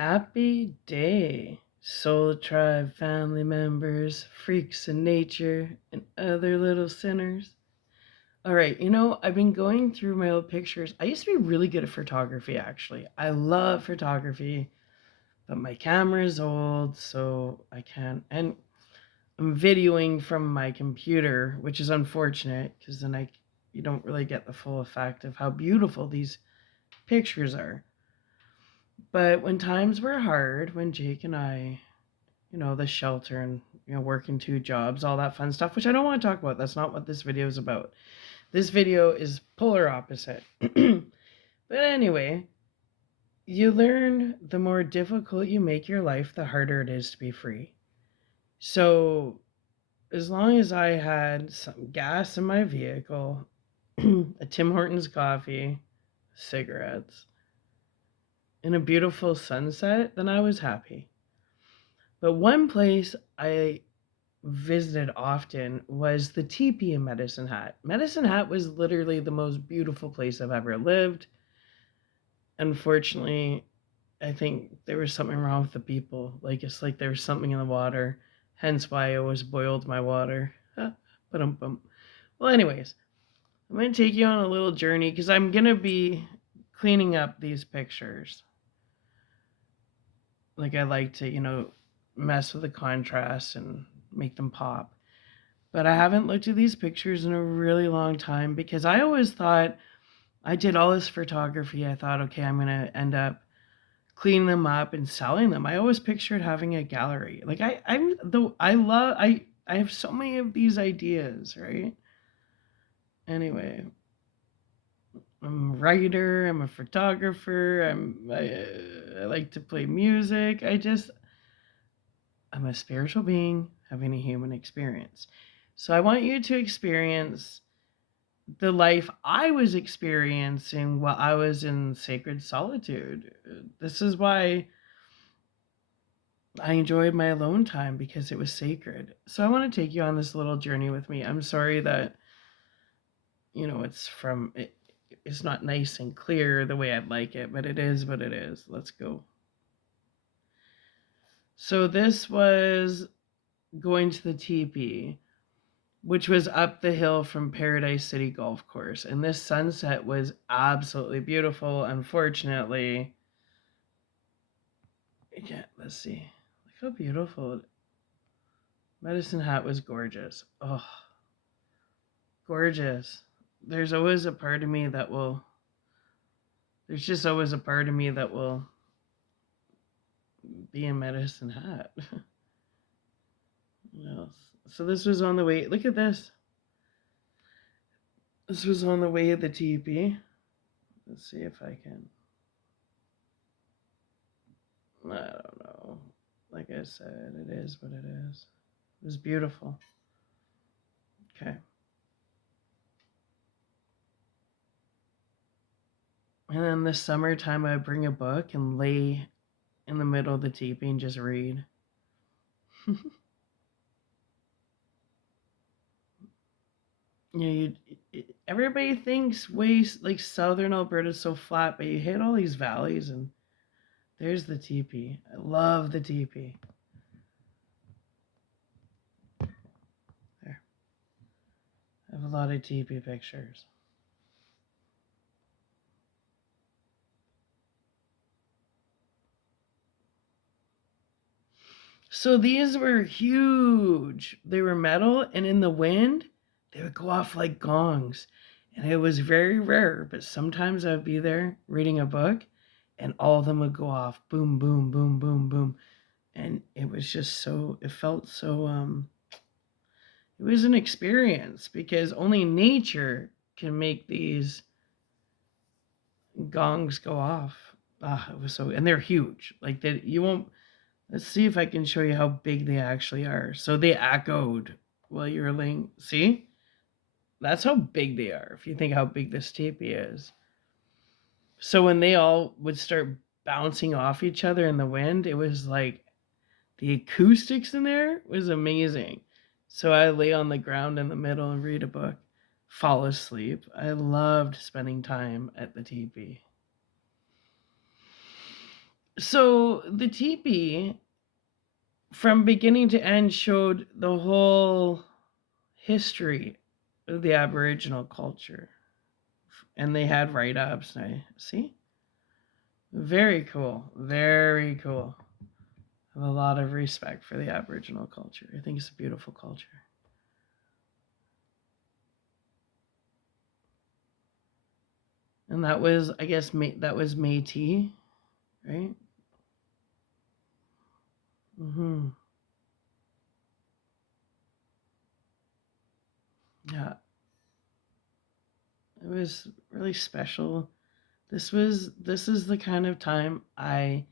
Happy day, Soul Tribe family members, freaks in nature, and other little sinners. All right, I've been going through my old pictures. I used to be really good at photography, actually. I love photography, but my camera is old, so I can't. And I'm videoing from my computer, which is unfortunate because then you don't really get the full effect of how beautiful these pictures are. But when times were hard, when Jake and I, the shelter and, working two jobs, all that fun stuff, which I don't want to talk about. That's not what this video is about. This video is polar opposite. But anyway, you learn the more difficult you make your life, the harder it is to be free. So as long as I had some gas in my vehicle, a Tim Hortons coffee, cigarettes, and a beautiful sunset, then I was happy. But one place I visited often was the teepee in Medicine Hat. Medicine Hat was literally the most beautiful place I've ever lived. Unfortunately, I think there was something wrong with the people. Like, it's like there was something in the water, hence why I always boiled my water. Well, anyways, I'm going to take you on a little journey because I'm going to be cleaning up these pictures. Like, I like to, mess with the contrast and make them pop. But I haven't looked at these pictures in a really long time because I always thought I did all this photography. I thought, okay, I'm going to end up cleaning them up and selling them. I always pictured having a gallery. Like I have so many of these ideas, right? Anyway, I'm a writer, I'm a photographer, I like to play music. I'm a spiritual being having a human experience. So I want you to experience the life I was experiencing while I was in sacred solitude. This is why I enjoyed my alone time, because it was sacred. So I want to take you on this little journey with me. I'm sorry that, it's not nice and clear the way I'd like it, but it is what it is. Let's go. So this was going to the teepee, which was up the hill from Paradise City Golf Course. And this sunset was absolutely beautiful. Unfortunately, yeah, let's see. Look how beautiful. Medicine Hat was gorgeous. Oh, gorgeous. There's always a part of me that will, there's just always a part of me that will be in Medicine Hat. So this was on the way. Look at this. This was on the way of the teepee. Let's see if I can. I don't know. Like I said, it is what it is. It was beautiful. Okay. And then this summertime, I would bring a book and lay in the middle of the teepee and just read. Everybody thinks like southern Alberta is so flat, but you hit all these valleys, and there's the teepee. I love the teepee. There. I have a lot of teepee pictures. So these were huge. They were metal, and in the wind, they would go off like gongs. And it was very rare, but sometimes I'd be there reading a book, and all of them would go off. Boom, boom, boom, boom, boom. And it was just so, it felt so, it was an experience, because only nature can make these gongs go off. It was so, and they're huge. Like that, you won't. Let's see if I can show you how big they actually are. So they echoed while you were laying. See, that's how big they are. If you think how big this teepee is. So when they all would start bouncing off each other in the wind, it was like the acoustics in there was amazing. So I lay on the ground in the middle and read a book, fall asleep. I loved spending time at the teepee. So the teepee, from beginning to end, showed the whole history of the Aboriginal culture. And they had write ups. I see. Very cool. Very cool. I have a lot of respect for the Aboriginal culture. I think it's a beautiful culture. And that was, I guess, that was Métis, right? Mm-hmm. Yeah, it was really special. This is the kind of time I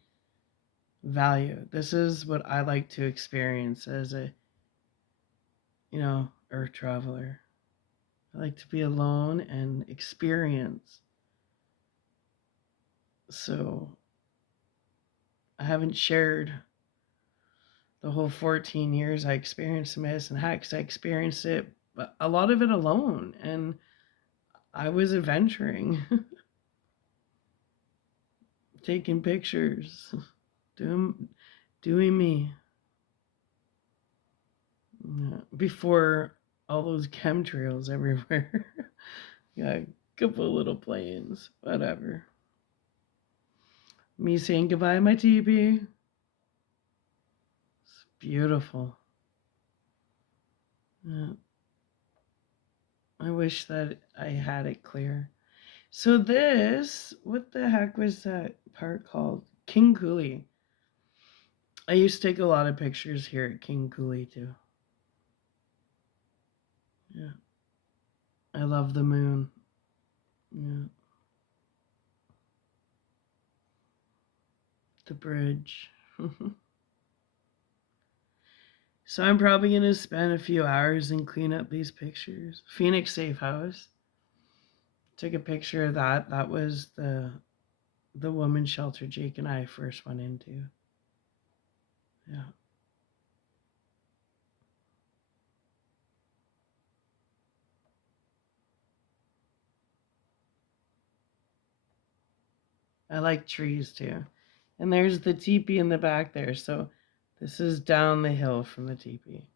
value. This is what I like to experience as a, earth traveler. I like to be alone and experience. So I haven't shared the whole 14 years I experienced Medicine Hat because I experienced it, a lot of it alone. And I was adventuring, taking pictures, doing, doing me. Yeah, before all those chemtrails everywhere. Yeah, a couple of little planes, whatever. Me saying goodbye to my teepee. It's beautiful. Yeah, I wish that I had it clear. So this, what the heck was that part called? King Cooley. I used to take a lot of pictures here at King Cooley too. Yeah, I love the moon. Yeah, the bridge. So I'm probably gonna spend a few hours and clean up these pictures. Phoenix Safe House. Took a picture of that. That was the women's shelter Jake and I first went into. Yeah. I like trees too. And there's the teepee in the back there. So this is down the hill from the teepee.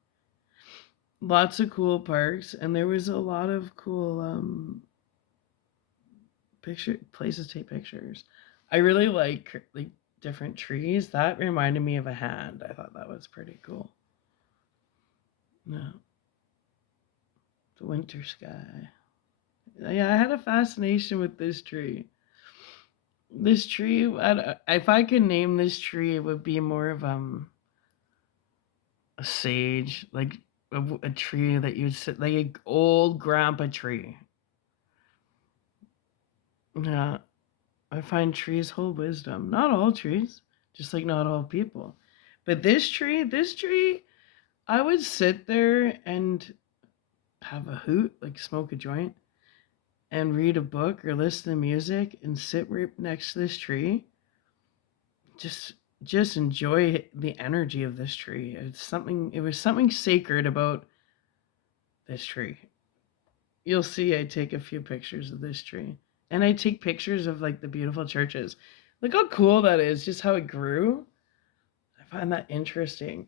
Lots of cool parks, and there was a lot of cool picture places to take pictures. I really like different trees. That reminded me of a hand. I thought that was pretty cool. No, the winter sky. Yeah, I had a fascination with this tree. This tree, if I could name this tree, it would be more of a sage, like a tree that you would sit, like an old grandpa tree. Yeah, I find trees hold wisdom. Not all trees, just like not all people. But this tree, I would sit there and have a hoot, like smoke a joint, and read a book or listen to music and sit right next to this tree. Just just enjoy the energy of this tree. It was something sacred about this tree. You'll see I take a few pictures of this tree. And I take pictures of like the beautiful churches. Look how cool that is, just how it grew. I find that interesting.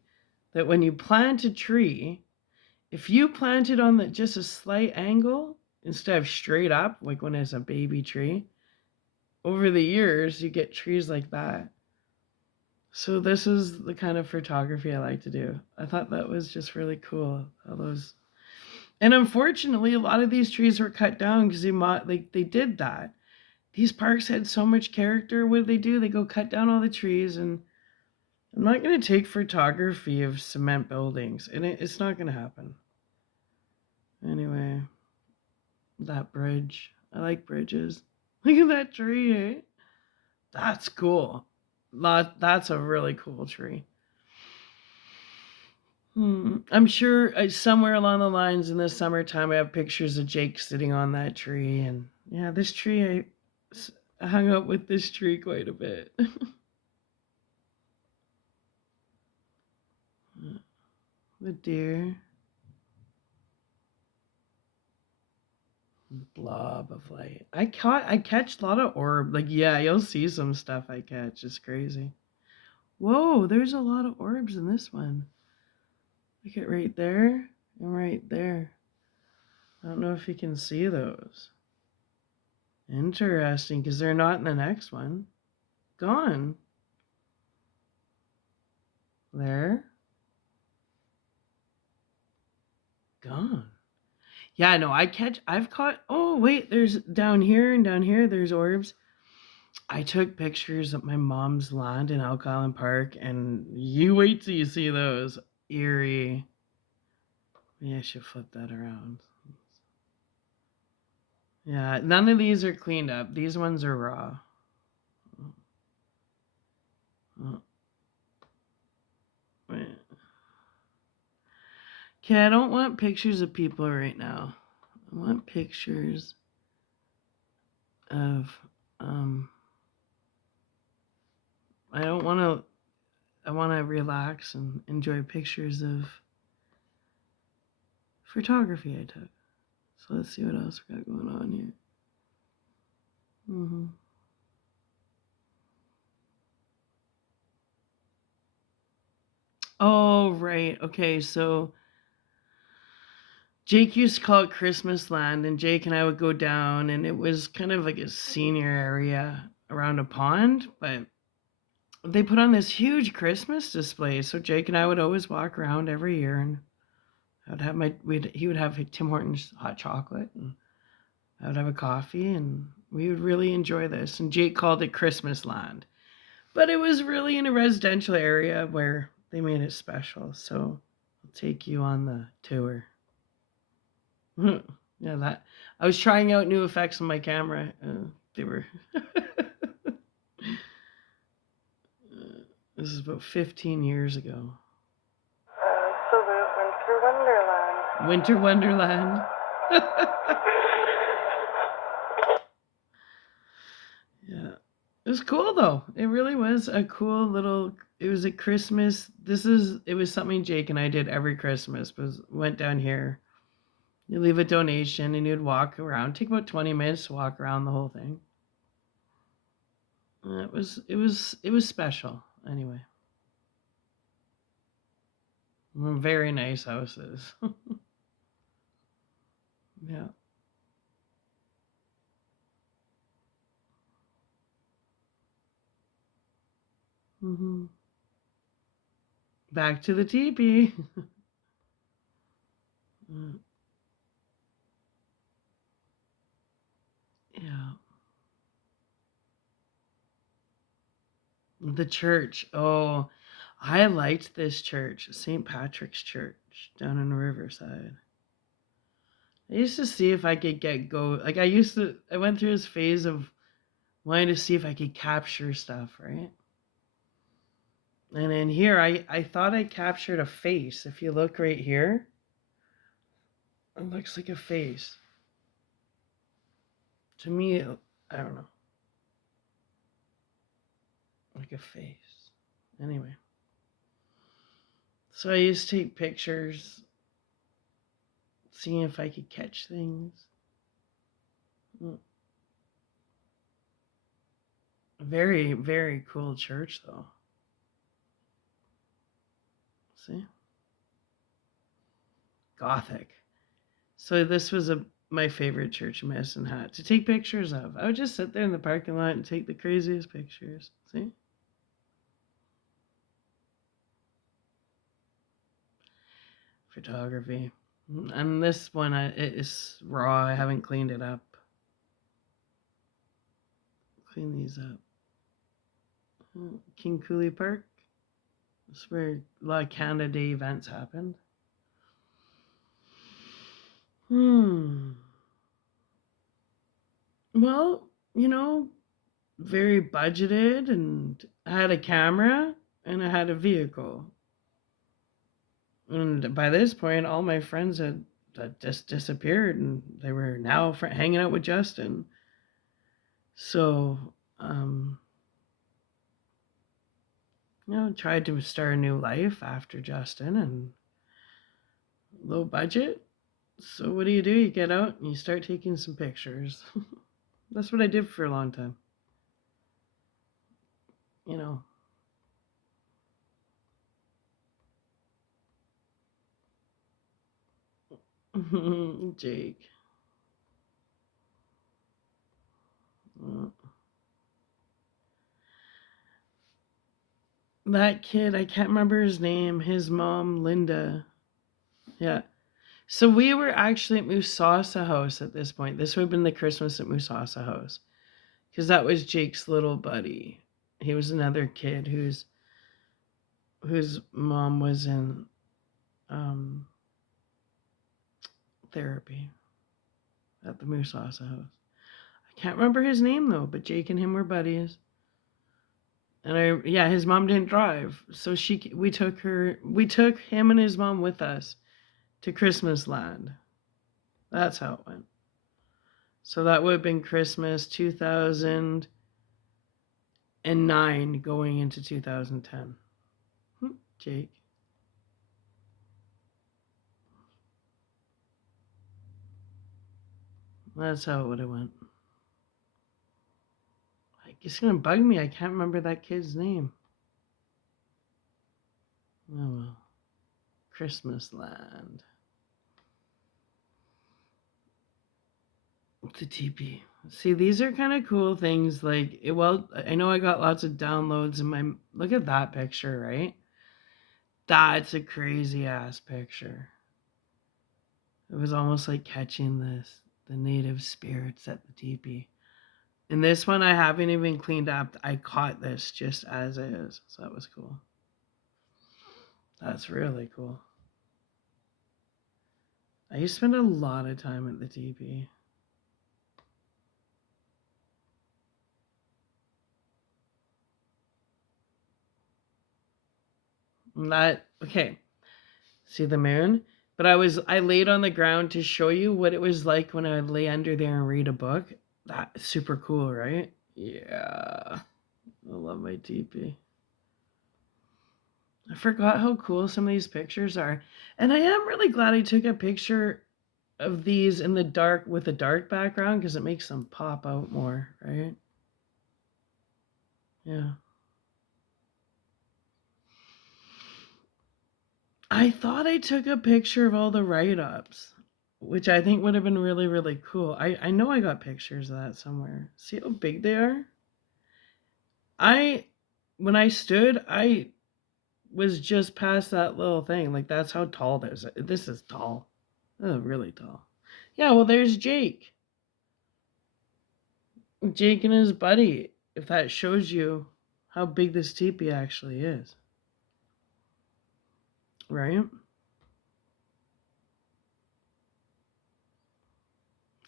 That when you plant a tree, if you plant it on just a slight angle instead of straight up, like when it's a baby tree, over the years you get trees like that. So this is the kind of photography I like to do. I thought that was just really cool. How those, and unfortunately, a lot of these trees were cut down because they did that. These parks had so much character. What do? They go cut down all the trees, and I'm not going to take photography of cement buildings, and it's not going to happen. Anyway, that bridge. I like bridges. Look at that tree, eh? That's cool. That's a really cool tree. I'm sure somewhere along the lines in the summertime, I have pictures of Jake sitting on that tree, and yeah, this tree I hung out with this tree quite a bit. The deer. blob of light. I catch a lot of orb. Like, yeah, you'll see some stuff I catch. It's crazy. Whoa, there's a lot of orbs in this one. Look at right there and right there. I don't know if you can see those. Interesting, because they're not in the next one. Gone. There. Gone. Yeah, no, I've caught, oh, wait, there's down here and down here, there's orbs. I took pictures of my mom's land in Elk Island Park, and you wait till you see those. Eerie. Maybe I should flip that around. Yeah, none of these are cleaned up. These ones are raw. Oh, wait. Okay, I don't want pictures of people right now. I want pictures of, I don't want to, I want to relax and enjoy pictures of photography I took. So let's see what else we got going on here. Oh, right. Okay, so Jake used to call it Christmas Land, and Jake and I would go down, and it was kind of like a senior area around a pond, but they put on this huge Christmas display. So Jake and I would always walk around every year, and I would have he would have Tim Hortons hot chocolate, and I would have a coffee, and we would really enjoy this. And Jake called it Christmas Land, but it was really in a residential area where they made it special. So I'll take you on the tour. Yeah, that I was trying out new effects on my camera. They were. This is about 15 years ago. Absolute Winter Wonderland. Winter Wonderland. Yeah. It was cool though. It really was a cool little, it was a Christmas. It was something Jake and I did every Christmas, was went down here. You leave a donation and you'd walk around. Take about 20 minutes to walk around the whole thing. It was special anyway. Very nice houses. Yeah. Back to the teepee. Yeah. The church. Oh, I liked this church, St. Patrick's Church down in Riverside. I used to see if I could like I went through this phase of wanting to see if I could capture stuff, right? And in here, I thought I captured a face. If you look right here, it looks like a face. To me, I don't know. Like a face. Anyway. So I used to take pictures, seeing if I could catch things. Very, very cool church, though. See? Gothic. So this was my favorite church in Medicine Hat to take pictures of. I would just sit there in the parking lot and take the craziest pictures. See? Photography. And this one, it is raw. I haven't cleaned it up. Clean these up. King Cooley Park. This is where a lot of Canada Day events happened. Well, very budgeted, and I had a camera and I had a vehicle. And by this point, all my friends had just disappeared, and they were now hanging out with Justin. So, tried to start a new life after Justin, and low budget. So what do? You get out and you start taking some pictures. That's what I did for a long time. You know. Jake. That kid, I can't remember his name. His mom, Linda. Yeah. So we were actually at Musasa House at this point. This would have been the Christmas at Musasa House. Because that was Jake's little buddy. He was another kid whose mom was in therapy at the Musasa House. I can't remember his name though, but Jake and him were buddies. And his mom didn't drive, so we took him and his mom with us to Christmas Land. That's how it went. So that would have been Christmas 2009 going into 2010. Jake. That's how it would have went. It's gonna bug me. I can't remember that kid's name. Oh well. Christmas Land. The TP. See, these are kind of cool things. Like, well, I know I got lots of downloads in my. Look at that picture, right? That's a crazy ass picture. It was almost like catching the native spirits at the teepee. And this one I haven't even cleaned up. I caught this just as is. So that was cool. That's really cool. I used to spend a lot of time at the teepee. Okay. See the moon? But I laid on the ground to show you what it was like when I would lay under there and read a book. That's super cool, right? Yeah. I love my teepee. I forgot how cool some of these pictures are. And I am really glad I took a picture of these in the dark with a dark background because it makes them pop out more, right? Yeah. I thought I took a picture of all the write-ups, which I think would have been really, really cool. I know I got pictures of that somewhere. See how big they are? When I stood, I was just past that little thing. Like, that's how tall this is. This is tall. Oh, really tall. Yeah, well, there's Jake. Jake and his buddy. If that shows you how big this teepee actually is. Right?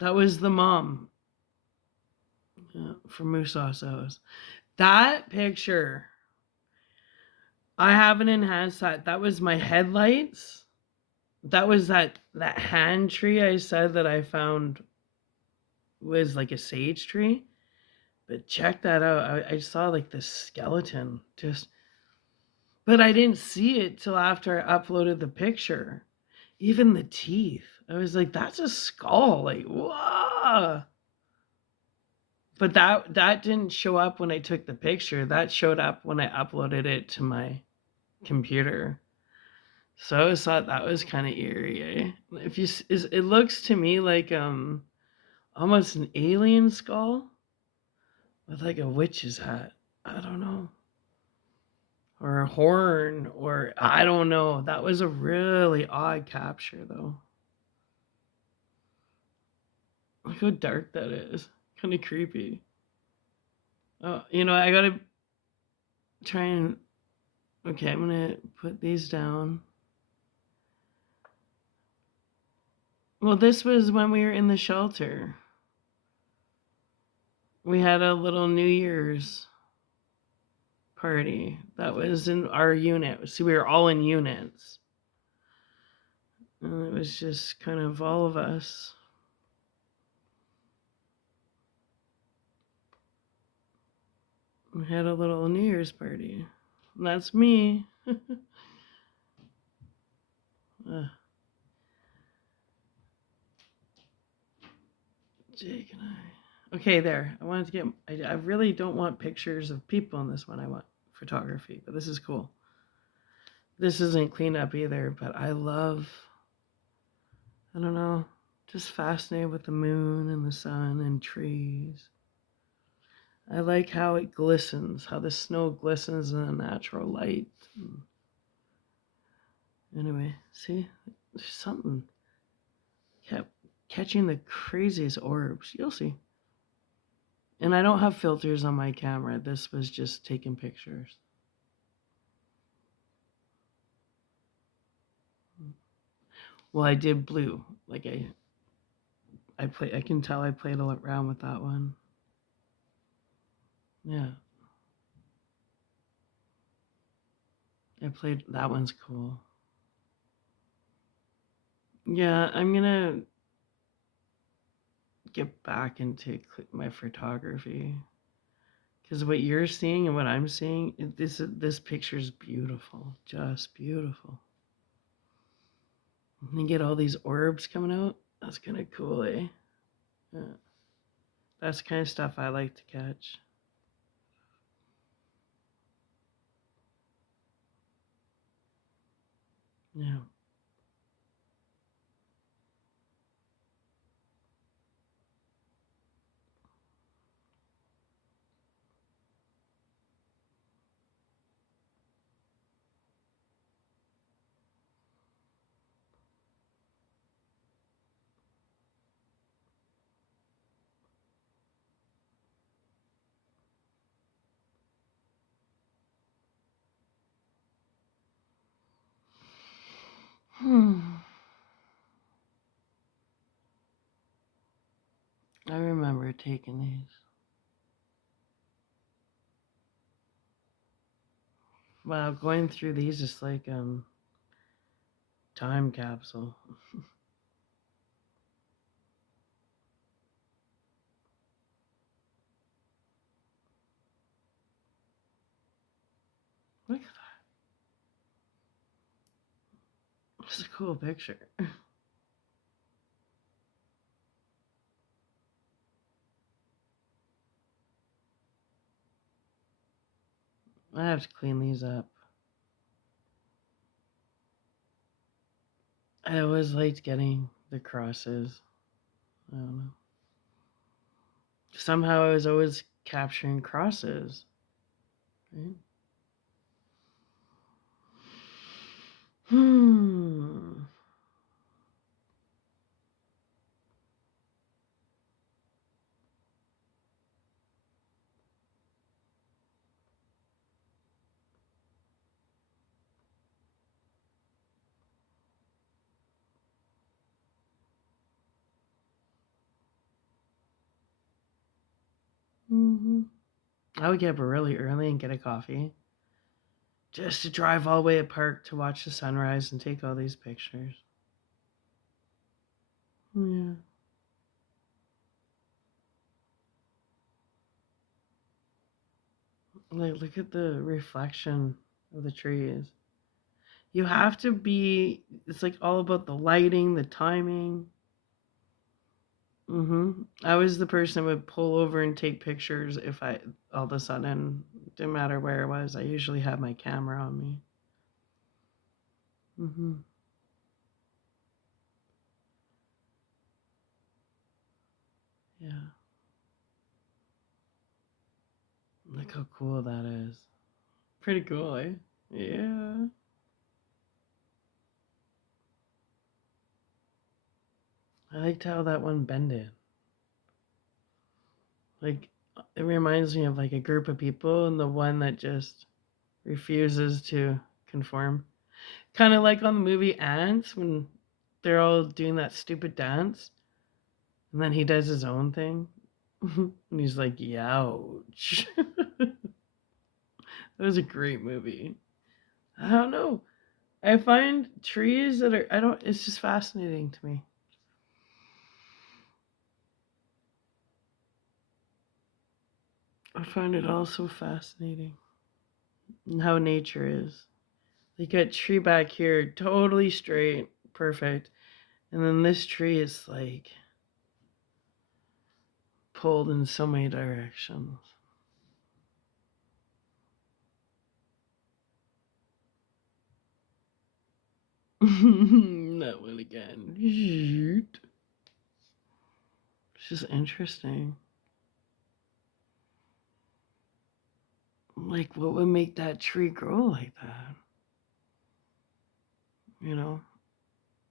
That was the mom from Musasa House. That picture, I haven't enhanced that. That was my headlights. That was that hand tree I said that I found was like a sage tree. But check that out. I saw like this skeleton just, but I didn't see it till after I uploaded the picture. Even the teeth. I was like, that's a skull. Like, whoa. But that didn't show up when I took the picture. That showed up when I uploaded it to my computer. So I always thought that was kind of eerie. Eh? If you, it looks to me like almost an alien skull with like a witch's hat. I don't know. Or a horn, or I don't know. That was a really odd capture, though. Look how dark that is. Kind of creepy. Oh, I gotta try and. Okay, I'm gonna put these down. Well, this was when we were in the shelter. We had a little New Year's party that was in our unit. See, we were all in units. And it was just kind of all of us. We had a little New Year's party. And that's me. Jake and I. Okay, there. I wanted to get. I really don't want pictures of people in this one. I want photography, but this is cool. This isn't cleanup either, but I love. I don't know. Just fascinated with the moon and the sun and trees. I like how it glistens, how the snow glistens in the natural light. Anyway, see, there's something kept catching the craziest orbs. You'll see. And I don't have filters on my camera. This was just taking pictures. Well, I did blue. Like I can tell I played around with that one. Yeah. I played that one's cool. Yeah, I'm gonna get back into my photography because what you're seeing and what I'm seeing, this picture is beautiful, just beautiful. And you get all these orbs coming out. That's kind of cool, eh? Yeah. That's the kind of stuff I like to catch. Yeah. I remember taking these. Wow, going through these is like time capsule. Look at that. It's a cool picture. I have to clean these up. I always liked getting the crosses. I don't know. Somehow I was always capturing crosses. Right? Hmm. Mm-hmm. I would get up really early and get a coffee just to drive all the way to park to watch the sunrise and take all these pictures. Yeah. Like, look at the reflection of the trees. You have to be, it's like all about the lighting, the timing. I was the person that would pull over and take pictures if I, all of a sudden, didn't matter where it was, I usually had my camera on me. Yeah. Look how cool that is. Pretty cool, eh? Yeah. I liked how that one bended. Like, it reminds me of like a group of people and the one that just refuses to conform. Kind of like on the movie Ants when they're all doing that stupid dance and then he does his own thing. And he's like, "Youch." That was a great movie. I don't know. I find trees that are, I don't, it's just fascinating to me. I find it all so fascinating. And how nature is. They got tree back here totally straight, perfect. And then this tree is like pulled in so many directions. That one again. It's just interesting. Like, what would make that tree grow like that? You know?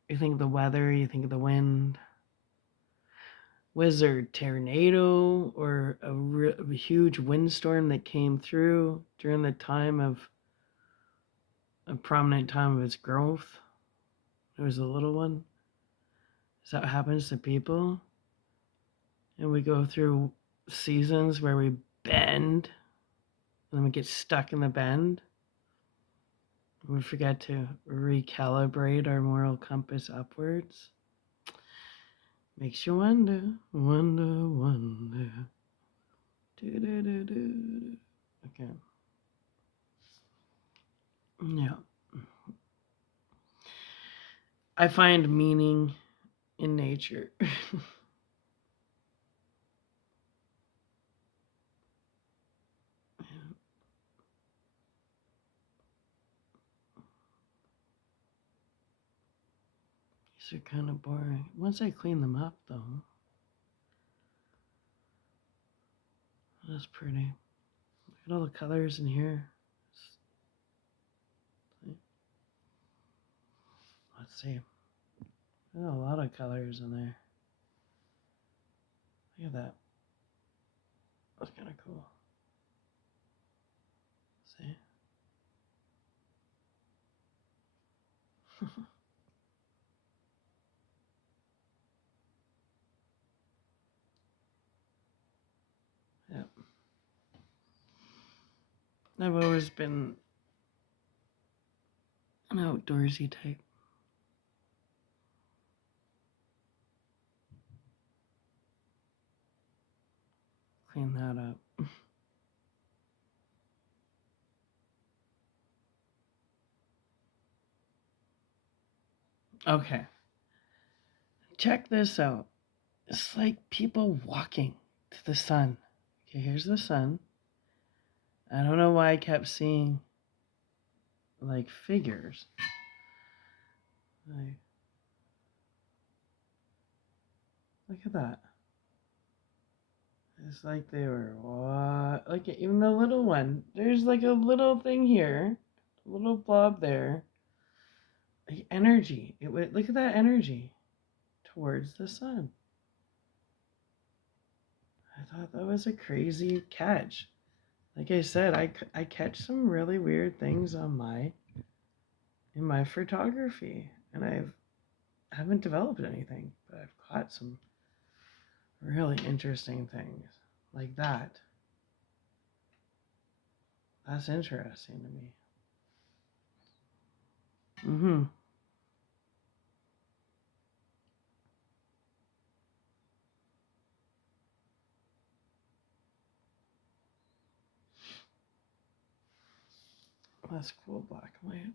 You think of the weather, you think of the wind. Was there a tornado or a huge windstorm that came through during the time of a prominent time of its growth? There was a little one. Is that what happens to people? And we go through seasons where we bend and then we get stuck in the bend. We forget to recalibrate our moral compass upwards. Makes you wonder, wonder, wonder. Do. Okay. Yeah. I find meaning in nature. These are kind of boring. Once I clean them up, though, that's pretty. Look at all the colors in here. Let's see. There's a lot of colors in there. Look at that. That's kind of cool. See? Yep. I've always been an outdoorsy type. Clean that up. Okay. Check this out. It's like people walking to the sun. Okay, here's the sun. I don't know why I kept seeing like figures. Like, look at that. It's like they were what? Like even the little one. There's like a little thing here, a little blob there. Like energy. It would look at that energy towards the sun. I thought that was a crazy catch. Like I said, I catch some really weird things on in my photography, and I haven't developed anything, but I've caught some really interesting things like that. That's interesting to me. Mm-hmm. That's cool, black and white.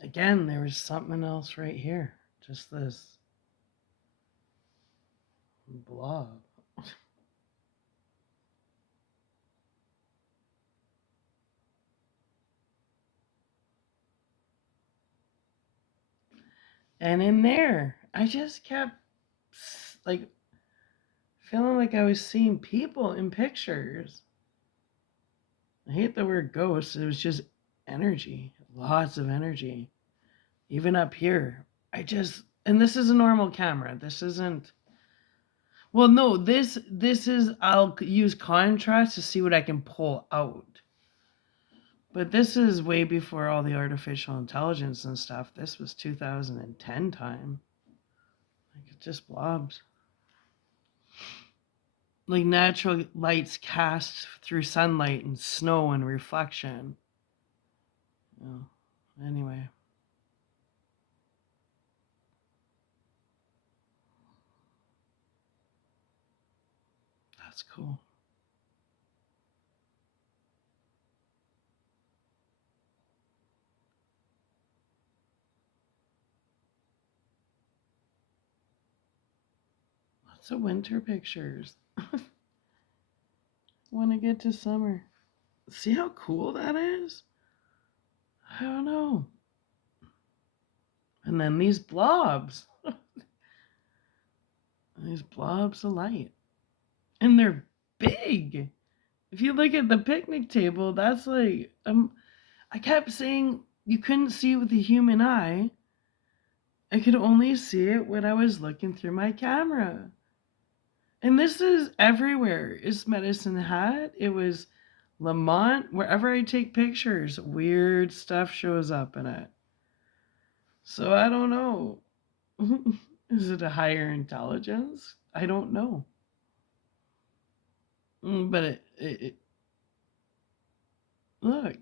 Again, there was something else right here. Just this blob. And in there, I just kept like feeling like I was seeing people in pictures. I hate the word ghosts. It was just energy, lots of energy. Even up here, and this is a normal camera. This isn't. Well, no, this is. I'll use contrast to see what I can pull out. But this is way before all the artificial intelligence and stuff. This was 2010 time. Like it just blobs. Like natural lights cast through sunlight and snow and reflection. Oh, anyway. That's cool. Lots of winter pictures. When I get to summer. See how cool that is? I don't know. And then these blobs. These blobs of light. And they're big. If you look at the picnic table, that's like I kept saying you couldn't see with the human eye. I could only see it when I was looking through my camera. And this is everywhere. It's Medicine Hat. It was Lamont. Wherever I take pictures, weird stuff shows up in it. So I don't know. Is it a higher intelligence? I don't know. But it look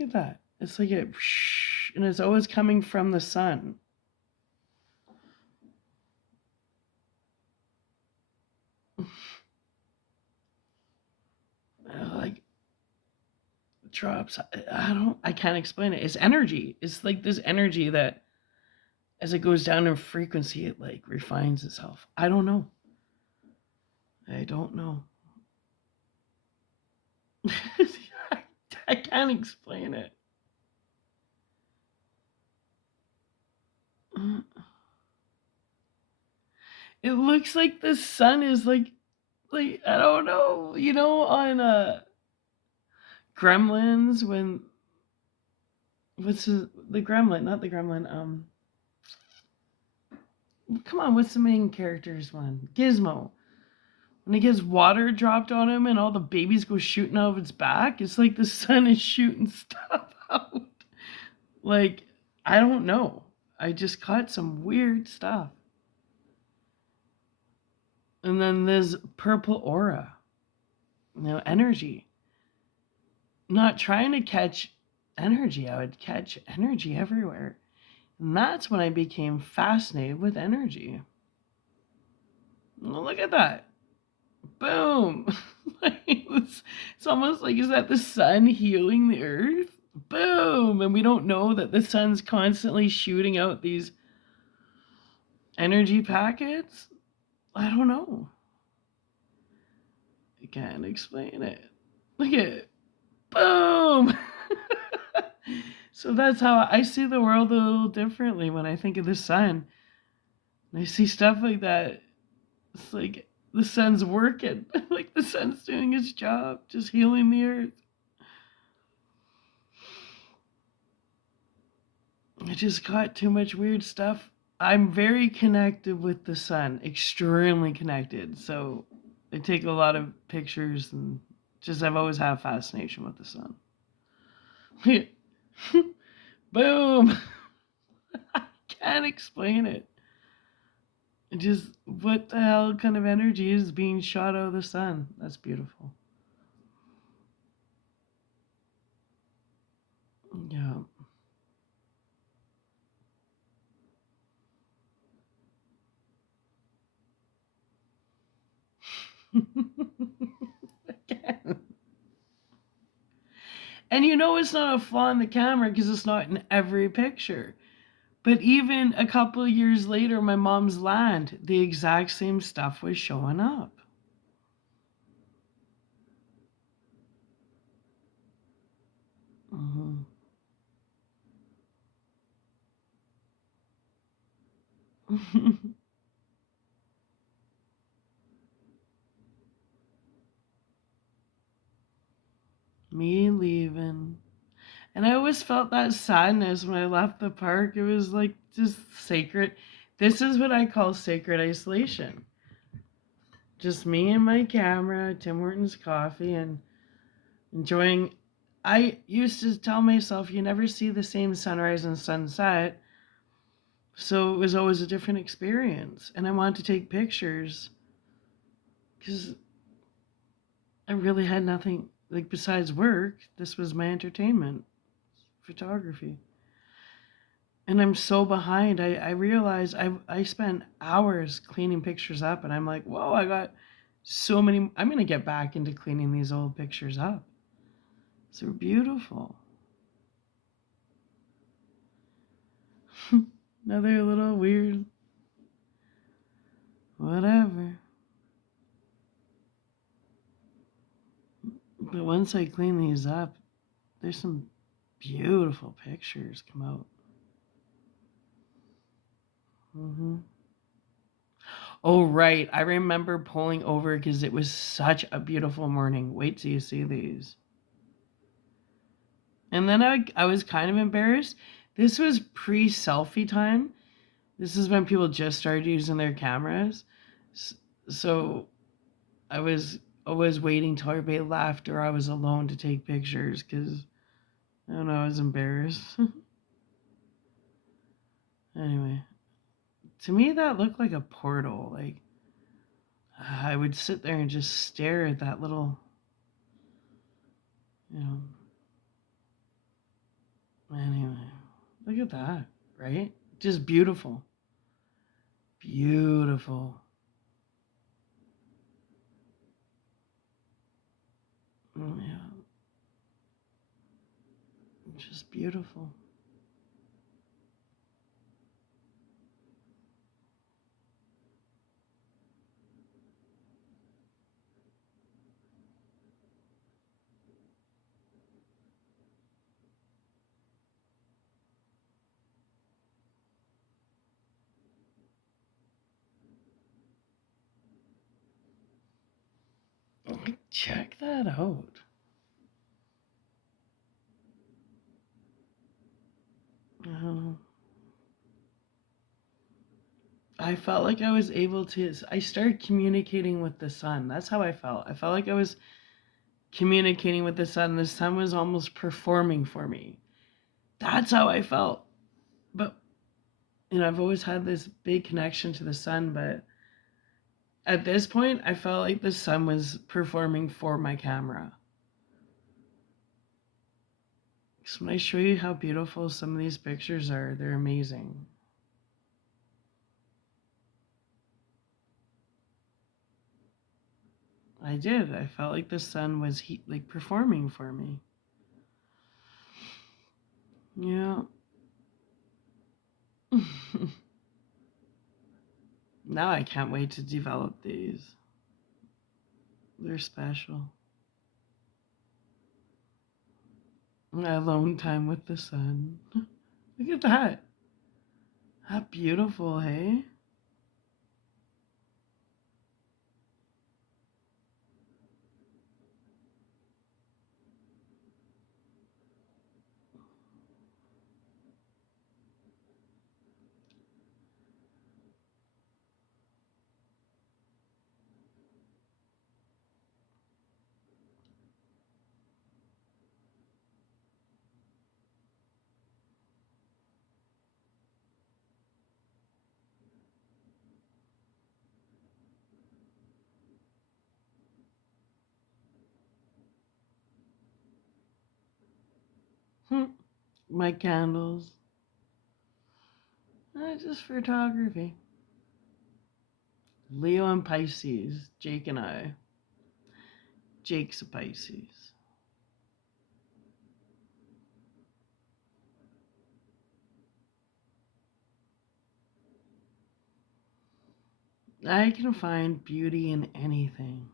at that. It's like it, and it's always coming from the sun. Like drops. I can't explain it. It's energy. It's like this energy that as it goes down in frequency, it like refines itself. I don't know. I can't explain it. It looks like the sun is like I don't know, on Gremlins when the gremlin, not the gremlin, come on, what's the main character's one? Gizmo. When it gets water dropped on him and all the babies go shooting out of its back, it's like the sun is shooting stuff out. Like, I don't know. I just caught some weird stuff. And then there's purple aura, energy. Not trying to catch energy, I would catch energy everywhere. And that's when I became fascinated with energy. Well, look at that. Boom. It's almost like, is that the sun healing the earth? Boom. And we don't know that the sun's constantly shooting out these energy packets. I don't know. I can't explain it. Look at it. Boom. So that's how I see the world a little differently when I think of the sun. And I see stuff like that. It's like the sun's working. Like the sun's doing its job, just healing the earth. I just caught too much weird stuff. I'm very connected with the sun, extremely connected. So I take a lot of pictures and just I've always had a fascination with the sun. Boom. I can't explain it. Just what the hell kind of energy is being shot out of the sun? That's beautiful. Yeah. Again. And it's not a flaw in the camera because it's not in every picture. But even a couple of years later, my mom's land, the exact same stuff was showing up. Mm-hmm. Me leaving. And I always felt that sadness when I left the park. It was like just sacred. This is what I call sacred isolation. Just me and my camera, Tim Hortons coffee, and enjoying. I used to tell myself you never see the same sunrise and sunset. So it was always a different experience. And I wanted to take pictures because I really had nothing, like, besides work. This was my entertainment, photography. And I'm so behind. I realized I spent hours cleaning pictures up, and I'm like, whoa, I got so many. I'm going to get back into cleaning these old pictures up. So they're beautiful. Another little weird, whatever. But once I clean these up, there's some beautiful pictures come out. hmm Oh, right. I remember pulling over because it was such a beautiful morning. Wait till you see these. And then I was kind of embarrassed. This was pre selfie time. This is when people just started using their cameras. So I was always waiting till everybody left or I was alone to take pictures because I don't know, I was embarrassed. Anyway, to me, that looked like a portal. Like, I would sit there and just stare at that little, you know. Anyway, look at that, right? Just beautiful. Beautiful. Yeah, just beautiful. Check that out. Uh, I felt like I was able to. I started communicating with the sun. That's how I felt. I felt like I was communicating with the sun. The sun was almost performing for me. That's how I felt. But, I've always had this big connection to the sun. But at this point, I felt like the sun was performing for my camera. So when I show you how beautiful some of these pictures are, they're amazing. I did. I felt like the sun was like performing for me. Yeah. Now I can't wait to develop these. They're special. Alone time with the sun. Look at that. How beautiful, hey? My candles. Just photography. Leo and Pisces. Jake and I. Jake's a Pisces. I can find beauty in anything.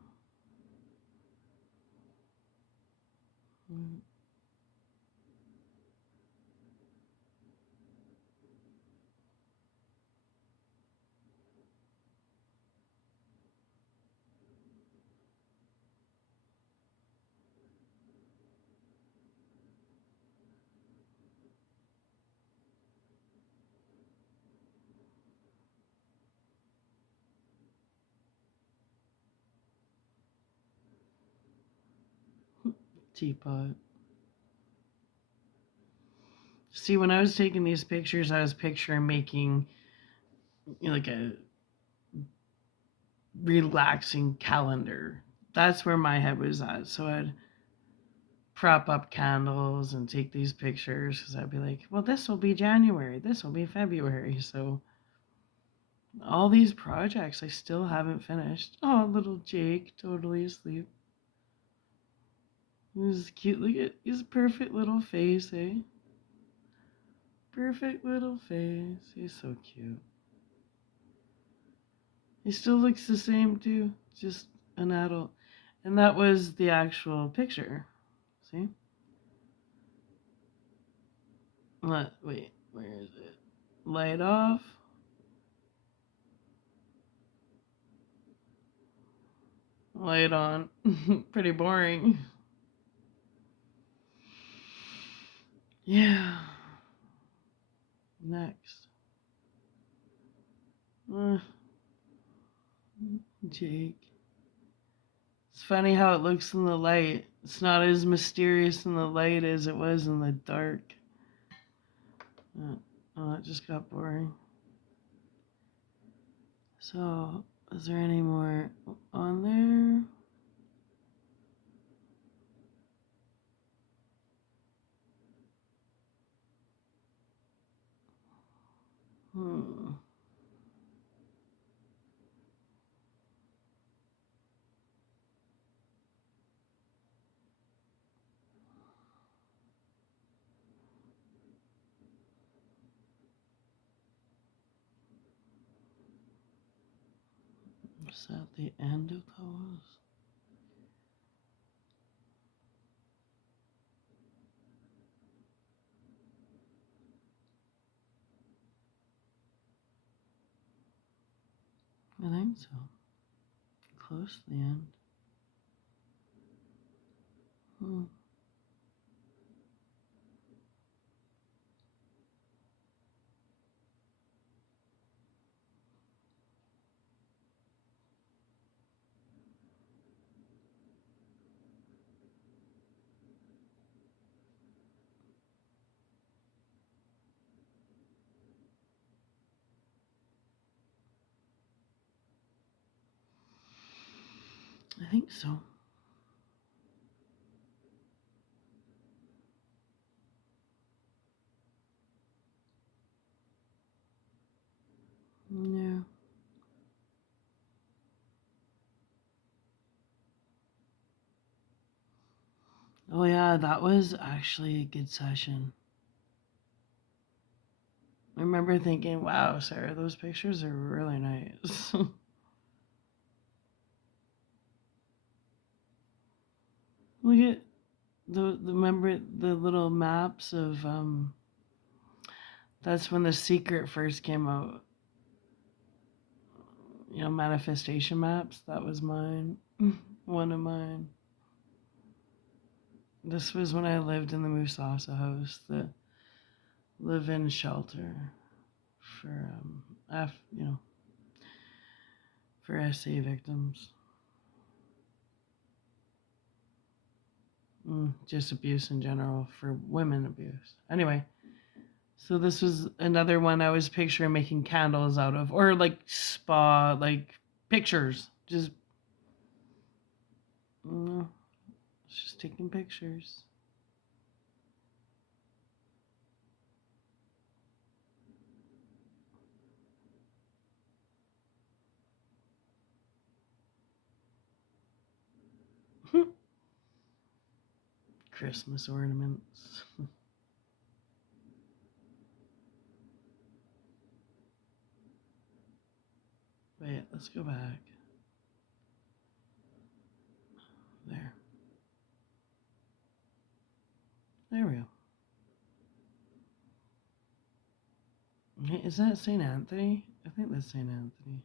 Teapot. See, when I was taking these pictures, I was picturing making like a relaxing calendar. That's where my head was at. So I'd prop up candles and take these pictures because I'd be like, well, this will be January, this will be February. So all these projects I still haven't finished. Oh, little Jake, totally asleep. He's cute. Look at his perfect little face, eh? Perfect little face. He's so cute. He still looks the same too, just an adult. And that was the actual picture. See? Wait, where is it? Light off. Light on. Pretty boring. Yeah. Next. Uh, Jake. It's funny how it looks in the light. It's not as mysterious in the light as it was in the dark. Oh, it just got boring. So, is there any more on there? Hmm. Is that the end of those? I think so. Close to the end. Hmm. I think so. Yeah. Oh, yeah, that was actually a good session. I remember thinking, wow, Sarah, those pictures are really nice. Look at remember the little maps of that's when The Secret first came out. You know, manifestation maps. That was mine. One of mine. This was when I lived in the Musasa house, the live-in shelter for you know, for SA victims. Just abuse in general, for women abuse. Anyway, so this was another one I was picturing making candles out of, or like spa, like pictures. Mm, just taking pictures. Christmas ornaments. Wait, let's go back. There. There we go. Hey, is that St. Anthony? I think that's St. Anthony.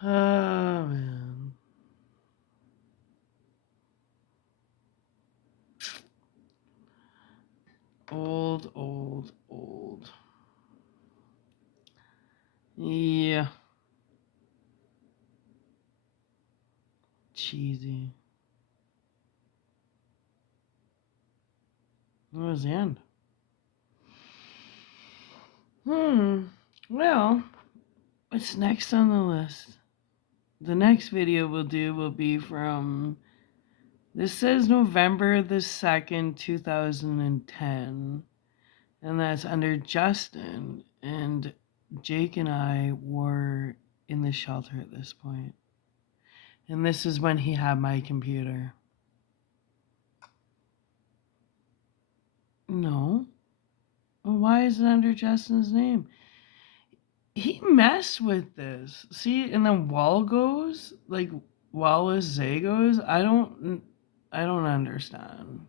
Oh, man. Yeah. Cheesy. That was the end. Well, what's next on the list? The next video we'll do will be from, this says November the 2nd, 2010. And that's under Justin. And Jake and I were in the shelter at this point. And this is when he had my computer. No. Well, why is it under Justin's name? He messed with this. See, and then Walgo's, like Wallace Zagos, I don't understand.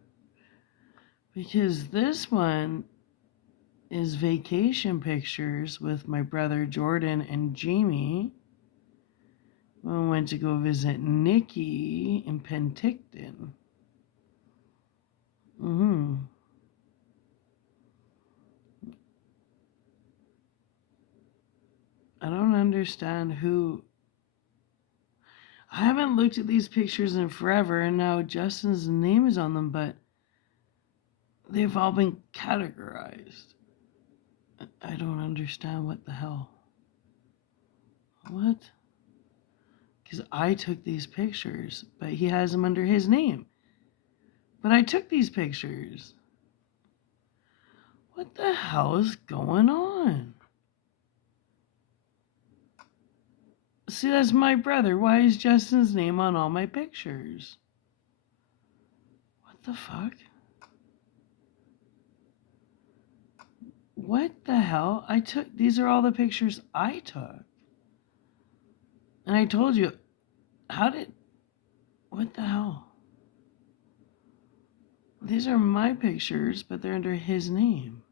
Because this one is vacation pictures with my brother Jordan and Jamie. We went to go visit Nikki in Penticton. I don't understand who. I haven't looked at these pictures in forever, and now Justin's name is on them, but they've all been categorized. I don't understand what the hell. What? Because I took these pictures, but he has them under his name. But I took these pictures. What the hell is going on? See, that's my brother. Why is Justin's name on all my pictures? What the fuck? What the hell? These are all the pictures I took. And I told you, what the hell? These are my pictures, but they're under his name.